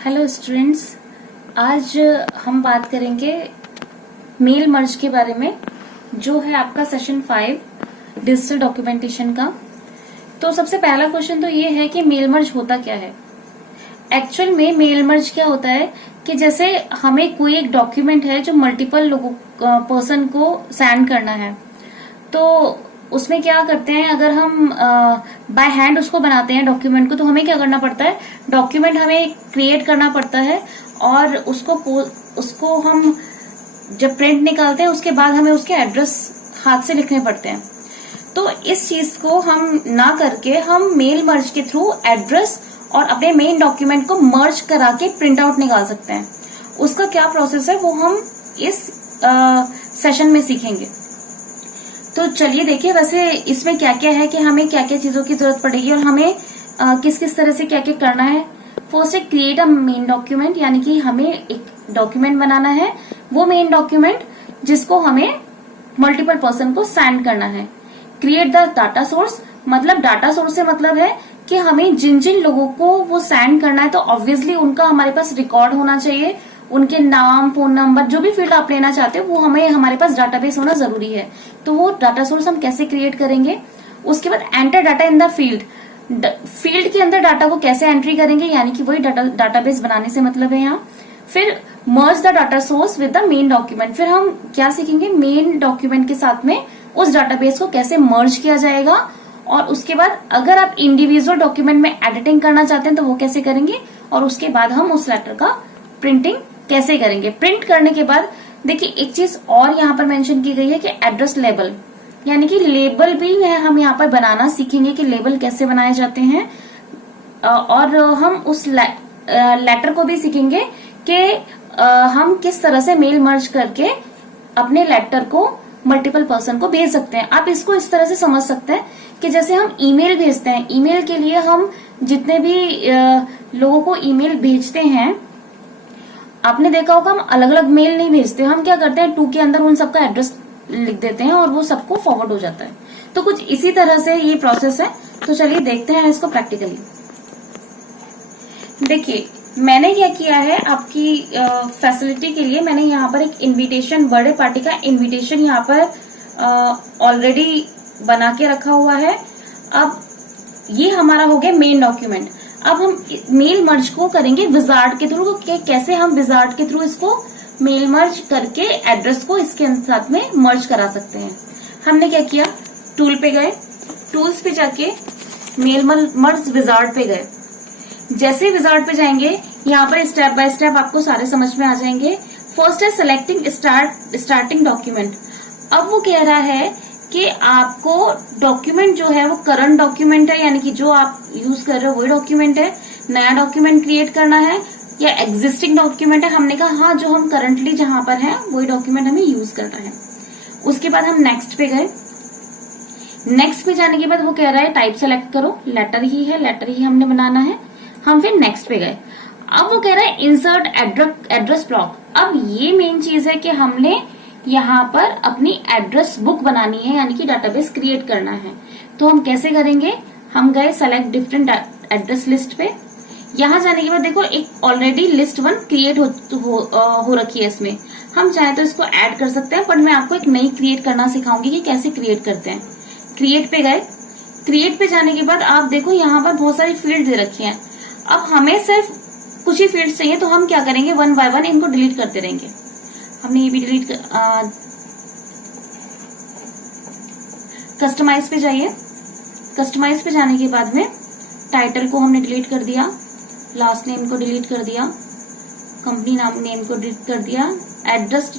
Hello students, आज हम बात करेंगे मेल मर्ज के बारे में, जो है आपका सेशन 5 डिजिटल डॉक्यूमेंटेशन का। तो सबसे पहला क्वेश्चन तो ये है कि मेल मर्ज होता क्या है। एक्चुअल में मेल मर्ज क्या होता है कि जैसे हमें कोई एक डॉक्यूमेंट है जो मल्टीपल लोगों पर्सन को सेंड करना है, तो उसमें क्या करते हैं, अगर हम बाय हैंड उसको बनाते हैं डॉक्यूमेंट को, तो हमें क्या करना पड़ता है, डॉक्यूमेंट हमें क्रिएट करना पड़ता है और उसको हम जब प्रिंट निकालते हैं उसके बाद हमें उसके एड्रेस हाथ से लिखने पड़ते हैं। तो इस चीज को हम ना करके हम मेल मर्ज के थ्रू एड्रेस और अपने मेन डॉक्यूमेंट को मर्ज करा के प्रिंट आउट निकाल सकते हैं। उसका क्या प्रोसेस है वो हम इस सेशन में सीखेंगे। तो चलिए देखिए, वैसे इसमें क्या क्या है कि हमें क्या क्या चीजों की जरूरत पड़ेगी और हमें किस किस तरह से क्या क्या करना है। फर्स्ट है क्रिएट अ मेन डॉक्यूमेंट, यानी कि हमें एक डॉक्यूमेंट बनाना है, वो मेन डॉक्यूमेंट जिसको हमें मल्टीपल पर्सन को सेंड करना है। क्रिएट द डाटा सोर्स, मतलब डाटा सोर्स से मतलब है कि हमें जिन जिन लोगों को वो सेंड करना है, तो ऑब्वियसली उनका हमारे पास रिकॉर्ड होना चाहिए, उनके नाम, फोन नंबर, जो भी फील्ड आप लेना चाहते हो वो हमारे पास डाटाबेस होना जरूरी है। तो वो डाटा सोर्स हम कैसे क्रिएट करेंगे। उसके बाद enter data in the field, field के अंदर डाटा को कैसे एंट्री करेंगे, यानी कि वही डाटाबेस बनाने से मतलब है यहाँ। फिर merge the data source with the main document, फिर हम क्या सीखेंगे, मेन डॉक्यूमेंट के साथ में उस डाटाबेस को कैसे मर्ज किया जाएगा। और उसके बाद अगर आप इंडिविजुअल डॉक्यूमेंट में एडिटिंग करना चाहते हैं तो वो कैसे करेंगे। और उसके बाद हम उस लेटर का प्रिंटिंग कैसे करेंगे। प्रिंट करने के बाद देखिए एक चीज और यहाँ पर मेंशन की गई है कि एड्रेस लेबल, यानी कि लेबल भी है, हम यहाँ पर बनाना सीखेंगे कि लेबल कैसे बनाए जाते हैं। और हम उस लेटर को भी सीखेंगे कि हम किस तरह से मेल मर्ज करके अपने लेटर को मल्टीपल पर्सन को भेज सकते हैं। आप इसको इस तरह से समझ सकते हैं कि जैसे हम ईमेल भेजते हैं, ईमेल के लिए हम जितने भी लोगों को ईमेल भेजते हैं, आपने देखा होगा हम अलग अलग मेल नहीं भेजते, हम क्या करते हैं, टू के अंदर उन सबका एड्रेस लिख देते हैं और वो सबको फॉरवर्ड हो जाता है। तो कुछ इसी तरह से ये प्रोसेस है। तो चलिए देखते हैं इसको प्रैक्टिकली। देखिए मैंने क्या किया है, आपकी फैसिलिटी के लिए मैंने यहाँ पर एक इनविटेशन, बर्थडे पार्टी का इनविटेशन यहाँ पर ऑलरेडी बना के रखा हुआ है। अब ये हमारा हो गया मेन डॉक्यूमेंट। अब हम मेल मर्ज को करेंगे विजार्ड के थ्रू, कि कैसे हम विजार्ड के थ्रू इसको मेल मर्ज करके एड्रेस को इसके साथ में मर्ज करा सकते हैं। हमने क्या किया, टूल पे गए, टूल्स पे जाके मेल मर्ज विजार्ड पे गए। जैसे विजार्ड पे जाएंगे, यहाँ पर स्टेप बाय स्टेप आपको सारे समझ में आ जाएंगे। फर्स्ट है सिलेक्टिंग स्टार्टिंग डॉक्यूमेंट। अब वो कह रहा है कि आपको डॉक्यूमेंट जो है वो करंट डॉक्यूमेंट है, यानी कि जो आप यूज कर रहे हो वही डॉक्यूमेंट है, नया डॉक्यूमेंट क्रिएट करना है, या एग्जिस्टिंग डॉक्यूमेंट है। हमने कहा हाँ, जो हम करंटली जहां पर है वही डॉक्यूमेंट हमें यूज करना है। उसके बाद हम नेक्स्ट पे गए। नेक्स्ट पे जाने के बाद वो कह रहा है टाइप सेलेक्ट करो, लेटर ही है, लेटर ही हमने बनाना है। हम फिर नेक्स्ट पे गए। अब वो कह रहा है इंसर्ट एड्रेस ब्लॉक। अब ये मेन चीज है कि हमने यहाँ पर अपनी एड्रेस बुक बनानी है, यानी कि डाटाबेस क्रिएट करना है। तो हम कैसे करेंगे, हम गए सेलेक्ट डिफरेंट एड्रेस लिस्ट पे। यहाँ जाने के बाद देखो एक ऑलरेडी लिस्ट 1 क्रिएट हो रखी है इसमें। हम चाहे तो इसको ऐड कर सकते हैं, पर मैं आपको एक नई क्रिएट करना सिखाऊंगी कि कैसे क्रिएट करते हैं। क्रिएट पे गए। क्रिएट पे जाने के बाद आप देखो यहाँ पर बहुत सारी फील्ड दे रखी है। अब हमें सिर्फ कुछ ही फील्ड चाहिए, तो हम क्या करेंगे, 1 बाय 1 इनको डिलीट करते रहेंगे। हमने ये भी डिलीट कस्टमाइज पे जाइए। कस्टमाइज पे जाने के बाद में टाइटल को हमने डिलीट कर दिया, लास्ट नेम को डिलीट कर दिया, कंपनी नेम को डिलीट कर दिया, एड्रेस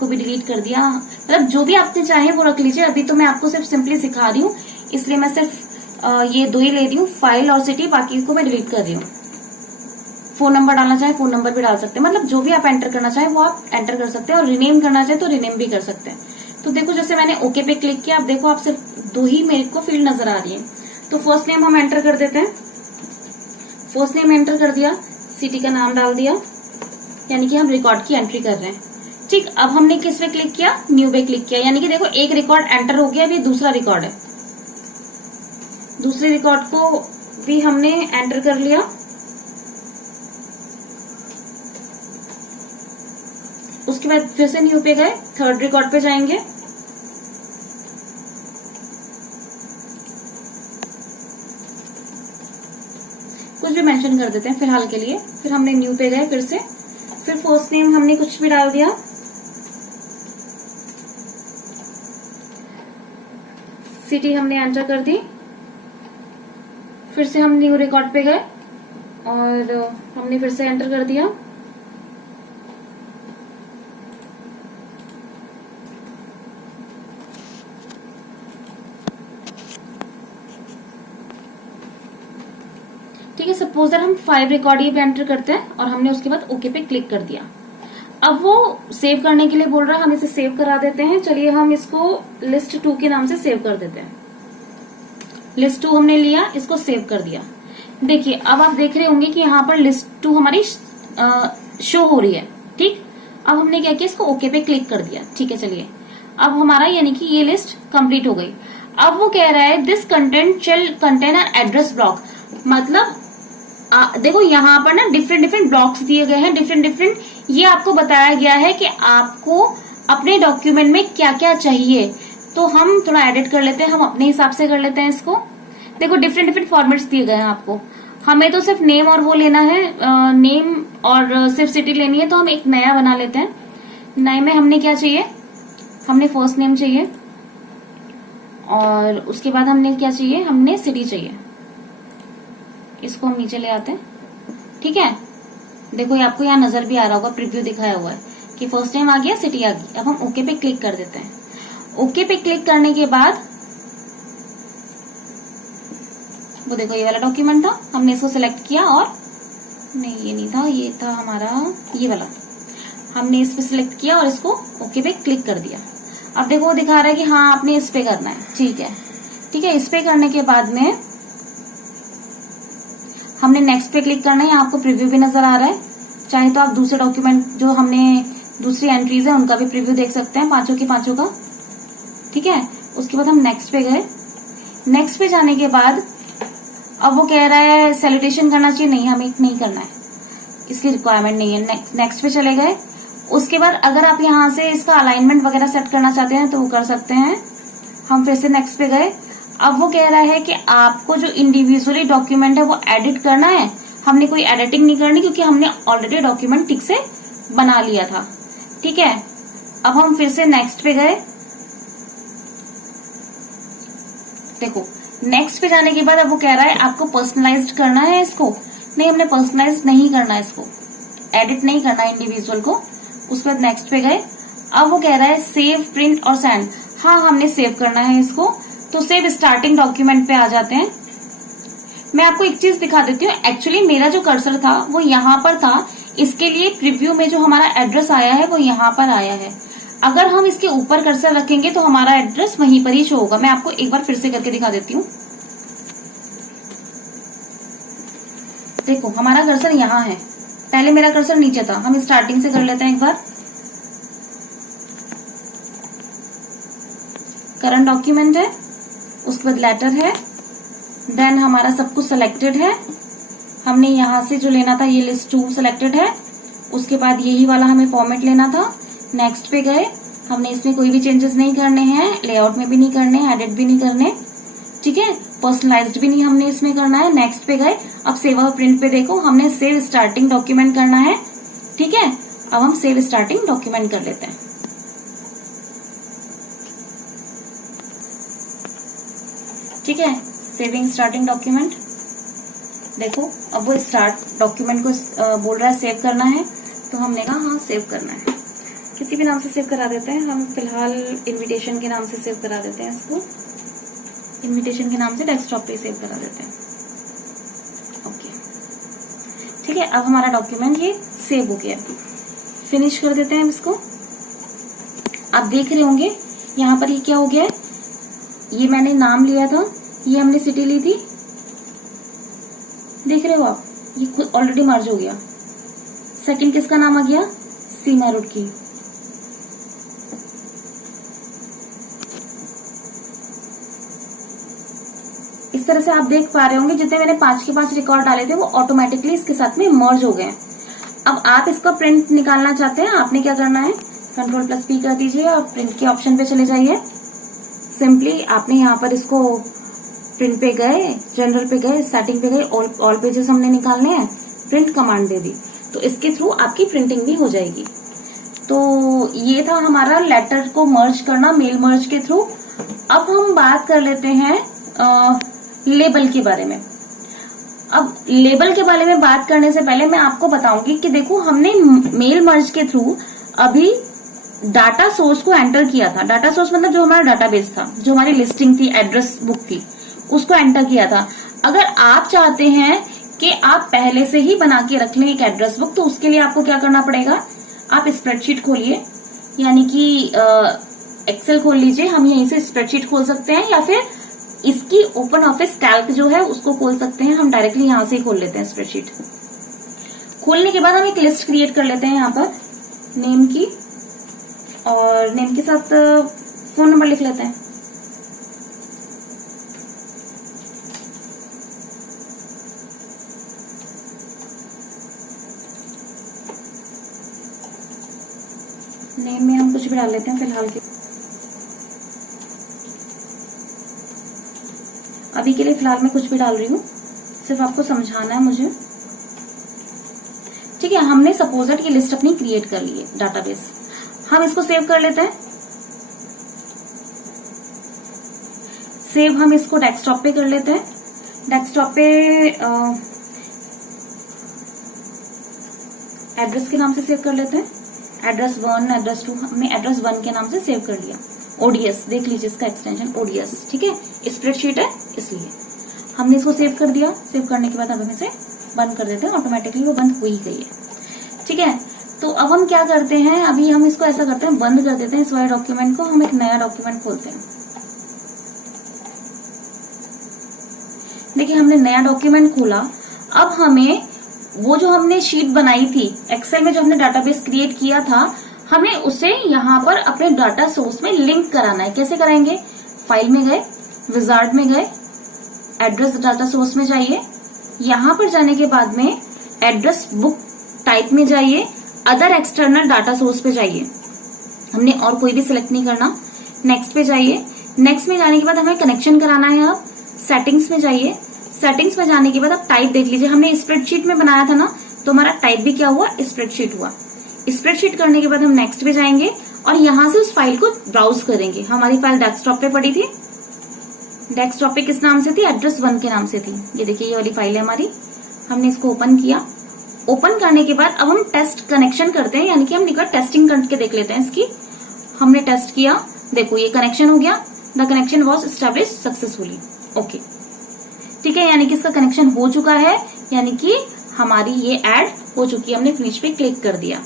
को भी डिलीट कर दिया। मतलब जो भी आपने चाहे वो रख लीजिए। अभी तो मैं आपको सिर्फ सिंपली सिखा रही हूँ, इसलिए मैं सिर्फ ये 2 ही ले रही हूँ, फाइल और सिटी, बाकी को मैं डिलीट कर रही हूँ। फोन नंबर डालना चाहे फोन नंबर भी डाल सकते हैं, मतलब जो भी आप एंटर करना चाहे वो आप एंटर कर सकते हैं, और रिनेम करना चाहे तो रिनेम भी कर सकते हैं। तो देखो जैसे मैंने ओके पे क्लिक किया, अब देखो आप सिर्फ 2 ही मेरे को फील्ड नजर आ रही है। तो फर्स्ट नेम हम एंटर कर देते हैं। फर्स्ट नेम एंटर कर दिया, सिटी का नाम डाल दिया, यानी कि हम रिकॉर्ड की एंट्री कर रहे हैं। ठीक, अब हमने किस पे क्लिक किया, न्यू पे क्लिक किया, यानी कि देखो एक रिकॉर्ड एंटर हो गया, अभी दूसरा रिकॉर्ड है। दूसरे रिकॉर्ड को भी हमने एंटर कर लिया। उसके बाद फिर से न्यू पे गए, थर्ड रिकॉर्ड पे जाएंगे, कुछ भी मेंशन कर देते हैं फिलहाल के लिए। फिर हमने न्यू पे गए फिर से, फिर फर्स्ट नेम हमने कुछ भी डाल दिया, सिटी हमने एंटर कर दी, फिर से हम न्यू रिकॉर्ड पे गए और हमने फिर से एंटर कर दिया। ठीक है, सपोज दैट हम 5 रिकॉर्ड ये पे एंटर करते हैं और हमने उसके बाद ओके पे क्लिक कर दिया। अब वो सेव करने के लिए बोल रहा है, हम इसे सेव करा देते हैं। चलिए हम इसको लिस्ट 2 के नाम से सेव कर देते हैं। लिस्ट 2 हमने लिया, इसको सेव कर दिया। देखिए अब आप देख रहे होंगे कि यहाँ पर लिस्ट 2 हमारी शो हो रही है। ठीक, अब हमने क्या किया, इसको ओके पे क्लिक कर दिया। ठीक है, चलिए अब हमारा यानी कि ये लिस्ट कंप्लीट हो गई। अब वो कह रहा है this content shall contain an address block, मतलब देखो यहाँ पर ना डिफरेंट ब्लॉक्स दिए गए हैं, डिफरेंट ये आपको बताया गया है कि आपको अपने डॉक्यूमेंट में क्या क्या चाहिए। तो हम थोड़ा एडिट कर लेते हैं, हम अपने हिसाब से कर लेते हैं इसको। देखो डिफरेंट फॉर्मेट्स दिए गए हैं आपको, हमें तो सिर्फ नेम और वो लेना है, नेम और सिर्फ सिटी लेनी है। तो हम एक नया बना लेते हैं। नए में हमने क्या चाहिए, हमने फर्स्ट नेम चाहिए और उसके बाद हमने क्या चाहिए, हमने सिटी चाहिए। इसको हम नीचे ले आते हैं। ठीक है, देखो ये आपको यहाँ नजर भी आ रहा होगा, प्रीव्यू दिखाया हुआ है कि फर्स्ट नेम आ गया, सिटी आ गई। अब हम ओके पे क्लिक कर देते हैं। ओके पे क्लिक करने के बाद वो देखो ये वाला डॉक्यूमेंट था, हमने इसको सिलेक्ट किया और नहीं ये नहीं था, ये था हमारा ये वाला, हमने इस पे सिलेक्ट किया और इसको ओके पे क्लिक कर दिया। अब देखो वो दिखा रहा है कि हाँ आपने इस पे करना है। ठीक है, ठीक है, इस पे करने के बाद में हमने नेक्स्ट पे क्लिक करना है। यहाँ आपको प्रीव्यू भी नजर आ रहा है, चाहे तो आप दूसरे डॉक्यूमेंट जो हमने दूसरी एंट्रीज है उनका भी प्रीव्यू देख सकते हैं, पांचों के पांचों का। ठीक है, उसके बाद हम नेक्स्ट पे गए। नेक्स्ट पे जाने के बाद अब वो कह रहा है सैल्यूटेशन करना चाहिए, नहीं हमें नहीं करना है, इसकी रिक्वायरमेंट नहीं है। नेक्स्ट पे चले गए। उसके बाद अगर आप यहाँ से इसका अलाइनमेंट वगैरह सेट करना चाहते हैं तो वो कर सकते हैं। हम फिर से नेक्स्ट पे गए। अब वो कह रहा है कि आपको जो इंडिविजुअली डॉक्यूमेंट है वो एडिट करना है, हमने कोई एडिटिंग नहीं करनी क्योंकि हमने ऑलरेडी डॉक्यूमेंट ठीक से बना लिया था। ठीक है, अब हम फिर से नेक्स्ट पे गए। देखो नेक्स्ट पे जाने के बाद अब वो कह रहा है आपको पर्सनलाइज्ड करना है इसको, नहीं हमने पर्सनलाइज्ड नहीं करना है, इसको एडिट नहीं करना है इंडिविजुअल को। उसके बाद नेक्स्ट पे गए। अब वो कह रहा है सेव, प्रिंट और सेंड, हाँ हमने सेव करना है इसको। तो सेव स्टार्टिंग डॉक्यूमेंट पे आ जाते हैं। मैं आपको एक चीज दिखा देती हूँ, एक्चुअली मेरा जो कर्सर था वो यहाँ पर था, इसके लिए प्रीव्यू में जो हमारा एड्रेस आया है वो यहाँ पर आया है। अगर हम इसके ऊपर कर्सर रखेंगे तो हमारा एड्रेस वहीं पर ही शो होगा। मैं आपको एक बार फिर से करके दिखा देती हूँ। देखो हमारा कर्सर यहाँ है, पहले मेरा कर्सर नीचे था। हम स्टार्टिंग से कर लेते हैं एक बार। करंट डॉक्यूमेंट है, उसके बाद लेटर है, देन हमारा सब कुछ सिलेक्टेड है। हमने यहाँ से जो लेना था ये लिस्ट 2 सिलेक्टेड है। उसके बाद यही वाला हमें फॉर्मेट लेना था। नेक्स्ट पे गए। हमने इसमें कोई भी चेंजेस नहीं करने हैं, लेआउट में भी नहीं करने, एडिट भी नहीं करने। ठीक है, पर्सनलाइज्ड भी नहीं हमने इसमें करना है। नेक्स्ट पे गए। अब सेव और प्रिंट पे देखो, हमने सेव स्टार्टिंग डॉक्यूमेंट करना है। ठीक है, अब हम सेव स्टार्टिंग डॉक्यूमेंट कर लेते हैं। ठीक है, सेविंग स्टार्टिंग डॉक्यूमेंट। देखो अब वो स्टार्ट डॉक्यूमेंट को बोल रहा है सेव करना है, तो हमने कहा हाँ सेव करना है। किसी भी नाम से सेव करा देते हैं, हम फिलहाल इनविटेशन के नाम से सेव करा देते हैं इसको। इनविटेशन के नाम से डेस्कटॉप पे सेव करा देते हैं। ओके, ठीक है, अब हमारा डॉक्यूमेंट ये सेव हो गया। फिनिश कर देते हैं हम इसको। आप देख रहे होंगे यहाँ पर ये क्या हो गया है, ये मैंने नाम लिया था, ये हमने सिटी ली थी। देख रहे हो आप, ये खुद ऑलरेडी मर्ज हो गया। सेकंड किसका नाम आ गया, सीमा रुड़की। इस तरह से आप देख पा रहे होंगे जितने मैंने 5 के 5 रिकॉर्ड डाले थे वो ऑटोमेटिकली इसके साथ में मर्ज हो गए। अब आप इसका प्रिंट निकालना चाहते हैं, आपने क्या करना है, Ctrl+P कर दीजिए और प्रिंट के ऑप्शन पे चले जाइए। सिंपली आपने यहाँ पर इसको प्रिंट पे गए, जनरल पे गए, सेटिंग पे गए, ऑल पेजेस हमने निकालने हैं, प्रिंट कमांड दे दी, तो इसके थ्रू आपकी प्रिंटिंग भी हो जाएगी। तो ये था हमारा लेटर को मर्ज करना मेल मर्ज के थ्रू। अब हम बात कर लेते हैं लेबल के बारे में। अब लेबल के बारे में बात करने से पहले मैं आपको बताऊंगी कि देखो हमने मेल मर्ज के थ्रू अभी डाटा सोर्स को एंटर किया था। डाटा सोर्स मतलब जो हमारा डाटाबेस था, जो हमारी लिस्टिंग थी, एड्रेस बुक थी, उसको एंटर किया था। अगर आप चाहते हैं कि आप पहले से ही बना के रख लें एक एड्रेस बुक, तो उसके लिए आपको क्या करना पड़ेगा, आप स्प्रेडशीट खोलिए, यानी कि एक्सेल खोल लीजिए। हम यहीं से स्प्रेडशीट खोल सकते हैं या फिर इसकी ओपन ऑफिस कैल्क जो है उसको खोल सकते हैं। हम डायरेक्टली यहां से ही खोल लेते हैं स्प्रेडशीट। खोलने के बाद हम एक लिस्ट क्रिएट कर लेते हैं यहाँ पर नेम की, और नेम के साथ फोन नंबर लिख लेते हैं। नेम में हम कुछ भी डाल लेते हैं फिलहाल के, अभी के लिए फिलहाल मैं कुछ भी डाल रही हूँ, सिर्फ आपको समझाना है मुझे। ठीक है, हमने सपोजेट की लिस्ट अपनी क्रिएट कर ली है डाटाबेस। हम इसको सेव कर लेते हैं। सेव हम इसको डेस्कटॉप पे कर लेते हैं। डेस्कटॉप पे एड्रेस के नाम से सेव कर लेते हैं। एड्रेस 1, एड्रेस 2, हमने एड्रेस 1 के नाम से सेव कर लिया। ओडीएस देख लीजिए, इसका एक्सटेंशन ओडीएस, ठीक है, स्प्रेडशीट है इसलिए हमने इसको सेव कर दिया। सेव करने के बाद अब हम इसे बंद कर देते हैं, ऑटोमेटिकली वो बंद हो ही गई है। ठीक है, तो अब हम क्या करते हैं, अभी हम इसको ऐसा करते हैं, बंद कर देते हैं इस वाले डॉक्यूमेंट को। हम एक नया डॉक्यूमेंट खोलते हैं। देखिए हमने नया डॉक्यूमेंट खोला। अब हमें वो जो हमने शीट बनाई थी एक्सेल में, जो हमने डाटाबेस क्रिएट किया था, हमें उसे यहाँ पर अपने डाटा सोर्स में लिंक कराना है। कैसे कराएंगे, फाइल में गए, विजार्ड में गए, एड्रेस डाटा सोर्स में जाइए। यहाँ पर जाने के बाद में एड्रेस बुक टाइप में जाइए, अदर एक्सटर्नल डाटा सोर्स पे जाइए। हमने और कोई भी सिलेक्ट नहीं करना। नेक्स्ट पे जाइए। नेक्स्ट में जाने के बाद हमें कनेक्शन कराना है। आप सेटिंग्स में जाइए। सेटिंग्स में जाने के बाद आप टाइप देख लीजिए, हमने स्प्रेडशीट में बनाया था ना, तो हमारा टाइप भी क्या हुआ, स्प्रेडशीट हुआ। स्प्रेडशीट करने के बाद हम नेक्स्ट पे जाएंगे और यहाँ से उस फाइल को ब्राउज करेंगे। हमारी फाइल डेस्कटॉप पे पड़ी थी। डेस्कटॉप पे किस नाम से थी, एड्रेस 1 के नाम से थी। ये देखिए ये वाली फाइल है हमारी। हमने इसको ओपन किया। ओपन करने के बाद अब हम टेस्ट कनेक्शन करते हैं, यानी कि हम निकट टेस्टिंग करके देख लेते हैं इसकी। हमने टेस्ट किया, देखो ये कनेक्शन हो गया। The connection was establish successfully. Okay, ठीक है, यानी कि इसका कनेक्शन हो चुका है, यानी कि हमारी ये ऐड हो चुकी है। हमने फिनिश पे क्लिक कर दिया।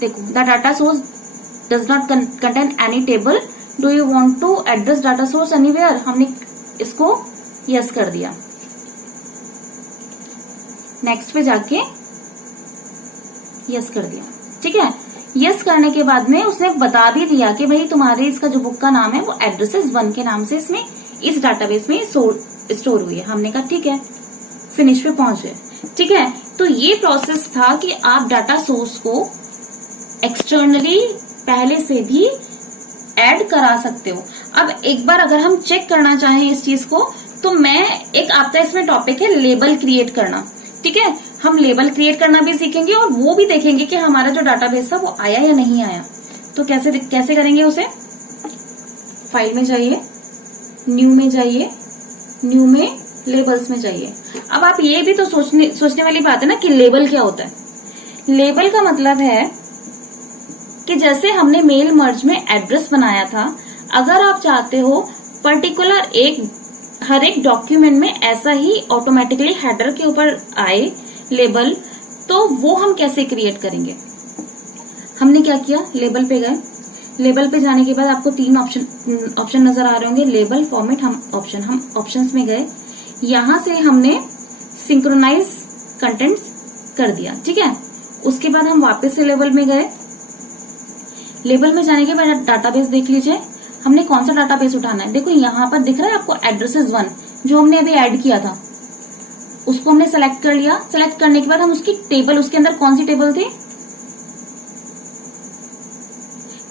देखो the data source does not contain any table, do you want to address data source anywhere, हमने इसको यस कर दिया। नेक्स्ट पे जाके यस कर दिया। ठीक है, यस करने के बाद में उसने बता भी दिया कि भाई तुम्हारे इसका जो बुक का नाम है वो एड्रेसेस 1 के नाम से इसमें इस डाटाबेस में स्टोर हुई है। हमने कहा ठीक है, फिनिश पे पहुंच गए। ठीक है, तो ये प्रोसेस था कि आप डाटा सोर्स को एक्सटर्नली पहले से भी ऐड करा सकते हो। अब एक बार अगर हम चेक करना चाहें इस चीज को, तो मैं एक आपका इसमें टॉपिक है लेबल क्रिएट करना। ठीक है, हम लेबल क्रिएट करना भी सीखेंगे और वो भी देखेंगे कि हमारा जो डाटाबेस था वो आया या नहीं आया। तो कैसे करेंगे उसे, फाइल में जाइए, न्यू में जाइए, न्यू में लेबल्स में जाइए। अब आप ये भी तो सोचने वाली बात है ना कि लेबल क्या होता है। लेबल का मतलब है कि जैसे हमने मेल मर्ज में एड्रेस बनाया था, अगर आप चाहते हो पर्टिकुलर हर एक डॉक्यूमेंट में ऐसा ही ऑटोमेटिकली हेडर के ऊपर आए लेबल, तो वो हम कैसे क्रिएट करेंगे। हमने क्या किया, लेबल पे गए। लेबल पे जाने के बाद आपको 3 ऑप्शन नजर आ रहे होंगे, लेबल, फॉर्मेट, हम ऑप्शंस में गए। यहां से हमने सिंक्रोनाइज कंटेंट्स कर दिया। ठीक है, उसके बाद हम वापस से लेबल में गए। लेबल में जाने के बाद डाटाबेस देख लीजिए, हमने कौन सा डाटाबेस उठाना है। देखो यहाँ पर दिख रहा है आपको एड्रेसेस 1, जो हमने अभी ऐड किया था, उसको हमने सेलेक्ट कर लिया। सेलेक्ट करने के बाद हम उसकी टेबल, उसके अंदर कौन सी टेबल थी,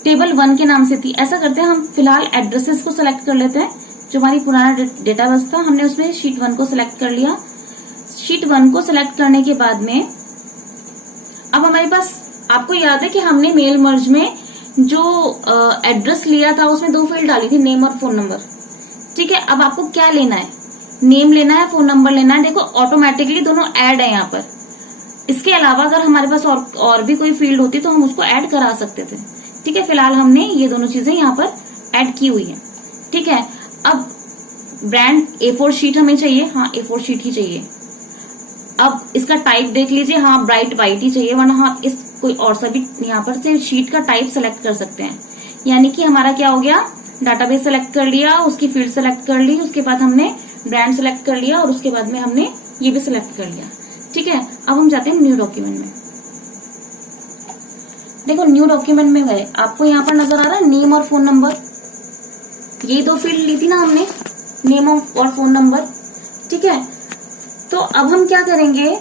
टेबल 1 के नाम से थी। ऐसा करते हैं, हम फिलहाल एड्रेसेस को सिलेक्ट कर लेते हैं। जो हमारी पुराना डेटाबेस था, हमने उसमें शीट 1 को सिलेक्ट कर लिया। शीट 1 को सिलेक्ट करने के बाद में अब हमारे पास, आपको याद है कि हमने मेल मर्ज में जो एड्रेस लिया था उसमें 2 फील्ड डाली थी, नेम और फोन नंबर। ठीक है, अब आपको क्या लेना है, नेम लेना है, फोन नंबर लेना है। देखो ऑटोमेटिकली दोनों ऐड है यहाँ पर। इसके अलावा अगर हमारे पास और भी कोई फील्ड होती तो हम उसको ऐड करा सकते थे। ठीक है, फिलहाल हमने ये दोनों चीजें यहाँ पर ऐड की हुई है। ठीक है, अब ब्रांड A4 शीट हमें चाहिए। हाँ, A4 शीट ही चाहिए। अब इसका टाइप देख लीजिए, हाँ ब्राइट व्हाइट ही चाहिए, वरना हाँ इस कोई और सा भी यहाँ पर से शीट का टाइप सेलेक्ट कर सकते हैं। यानी कि हमारा क्या हो गया, डाटाबेस सेलेक्ट कर लिया, उसकी फील्ड सेलेक्ट कर ली, उसके बाद हमने ब्रांड सेलेक्ट कर लिया और उसके बाद में हमने ये भी सिलेक्ट कर लिया। ठीक है, अब हम जाते हैं न्यू डॉक्यूमेंट में। देखो न्यू डॉक्यूमेंट में गए, आपको यहाँ पर नजर आ रहा है नेम और फोन नंबर। ये 2 फील्ड ली थी ना हमने, नेम और फोन नंबर। ठीक है, तो अब हम क्या करेंगे,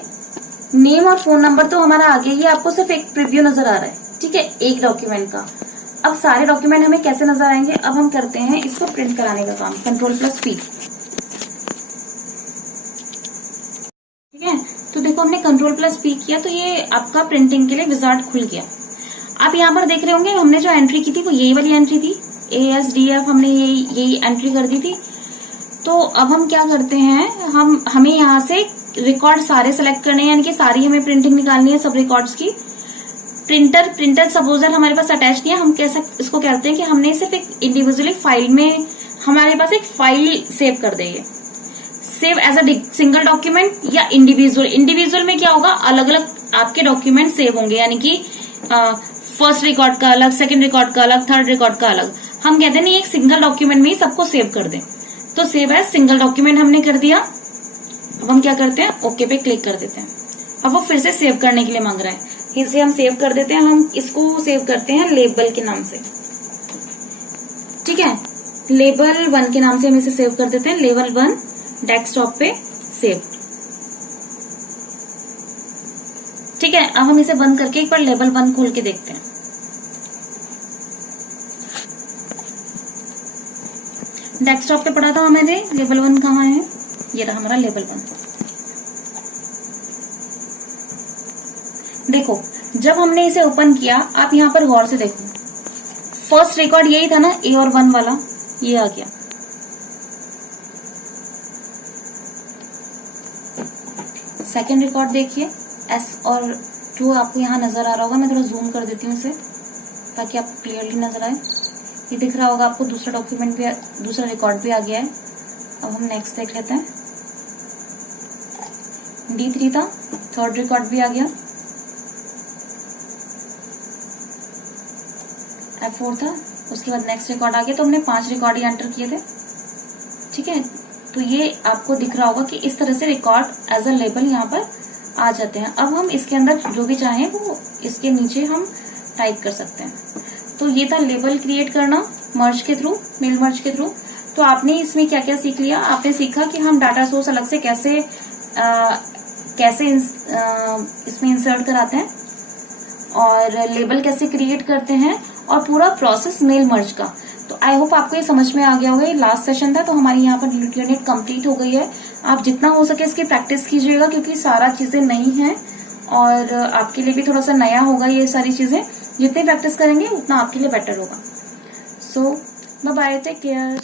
नेम और फोन नंबर तो हमारा आ गया, ये आपको सिर्फ एक प्रीव्यू नजर आ रहा है। ठीक है, एक डॉक्यूमेंट का। अब सारे डॉक्यूमेंट हमें कैसे नजर आएंगे, अब हम करते हैं इसको प्रिंट कराने का काम, Ctrl+P। ठीक है, तो देखो हमने Ctrl+P किया तो ये आपका प्रिंटिंग के लिए विजार्ड खुल गया। आप यहाँ पर देख रहे होंगे हमने जो एंट्री की थी वो यही वाली एंट्री थी, ASDF हमने यही एंट्री कर दी थी। तो अब हम क्या करते हैं, हमें यहाँ से रिकॉर्ड सारे सेलेक्ट करने हैं, यानी कि सारी हमें प्रिंटिंग निकालनी है सब रिकॉर्ड्स की। प्रिंटर सपोजर हमारे पास अटैच नहीं है, हम कैसे इसको कहते हैं कि हमने सिर्फ एक इंडिविजुअली फाइल में, हमारे पास एक फाइल सेव कर देंगे, save as a single document या इंडिविजुअल में क्या होगा, अलग अलग आपके डॉक्यूमेंट सेव होंगे। यानी कि फर्स्ट रिकॉर्ड का अलग, सेकंड रिकॉर्ड का अलग, थर्ड रिकॉर्ड का अलग। हम कहते हैं नहीं, एक सिंगल डॉक्यूमेंट में ही सबको सेव कर दें। तो सेव एज सिंगल डॉक्यूमेंट हमने कर दिया। अब हम क्या करते हैं, ओके पे क्लिक कर देते हैं। अब वो फिर से सेव करने के लिए मांग रहा है, इसे हम सेव कर देते हैं। हम इसको सेव करते हैं लेबल के नाम से। ठीक है, लेबल 1 के नाम से हम इसे सेव कर देते हैं। लेबल 1 डेस्कटॉप पे सेव। ठीक है, अब हम इसे बंद करके एक बार लेबल 1 खोल के देखते हैं। डेस्कटॉप पे पड़ा था हमारे लेबल 1, कहाँ है, ये रहा हमारा लेबल 1। देखो जब हमने इसे ओपन किया, आप यहाँ पर गौर से देखो, फर्स्ट रिकॉर्ड यही था ना, A और 1 वाला, ये आ गया। सेकंड रिकॉर्ड देखिए, S और 2 आपको यहाँ नजर आ रहा होगा। मैं थोड़ा जूम कर देती हूँ इसे ताकि आपको क्लियरली नजर आए। ये दिख रहा होगा आपको, दूसरा डॉक्यूमेंट भी, दूसरा रिकॉर्ड भी आ गया है। अब हम नेक्स्ट देख लेते हैं। D3 था, थर्ड रिकॉर्ड भी आ गया। F4 था, उसके बाद नेक्स्ट रिकॉर्ड आ गया। तो हमने 5 रिकॉर्ड ही एंटर किए थे। ठीक है, तो ये आपको दिख रहा होगा कि इस तरह से रिकॉर्ड एज अ लेबल यहाँ पर आ जाते हैं। अब हम इसके अंदर जो भी चाहें वो इसके नीचे हम टाइप कर सकते हैं। तो ये था लेबल क्रिएट करना मर्ज के थ्रू, मेल मर्ज के थ्रू। तो आपने इसमें क्या क्या सीख लिया, आपने सीखा कि हम डाटा सोर्स अलग से कैसे इसमें इंसर्ट कराते हैं और लेबल कैसे क्रिएट करते हैं और पूरा प्रोसेस मेल मर्ज का। तो आई होप आपको ये समझ में आ गया होगा। ये लास्ट सेशन था, तो हमारी यहाँ पर यूनिट कंप्लीट हो गई है। आप जितना हो सके इसकी प्रैक्टिस कीजिएगा, क्योंकि सारा चीजें नई हैं और आपके लिए भी थोड़ा सा नया होगा ये सारी चीजें। जितनी प्रैक्टिस करेंगे उतना आपके लिए बेटर होगा। सो बाय बाय, टेक केयर।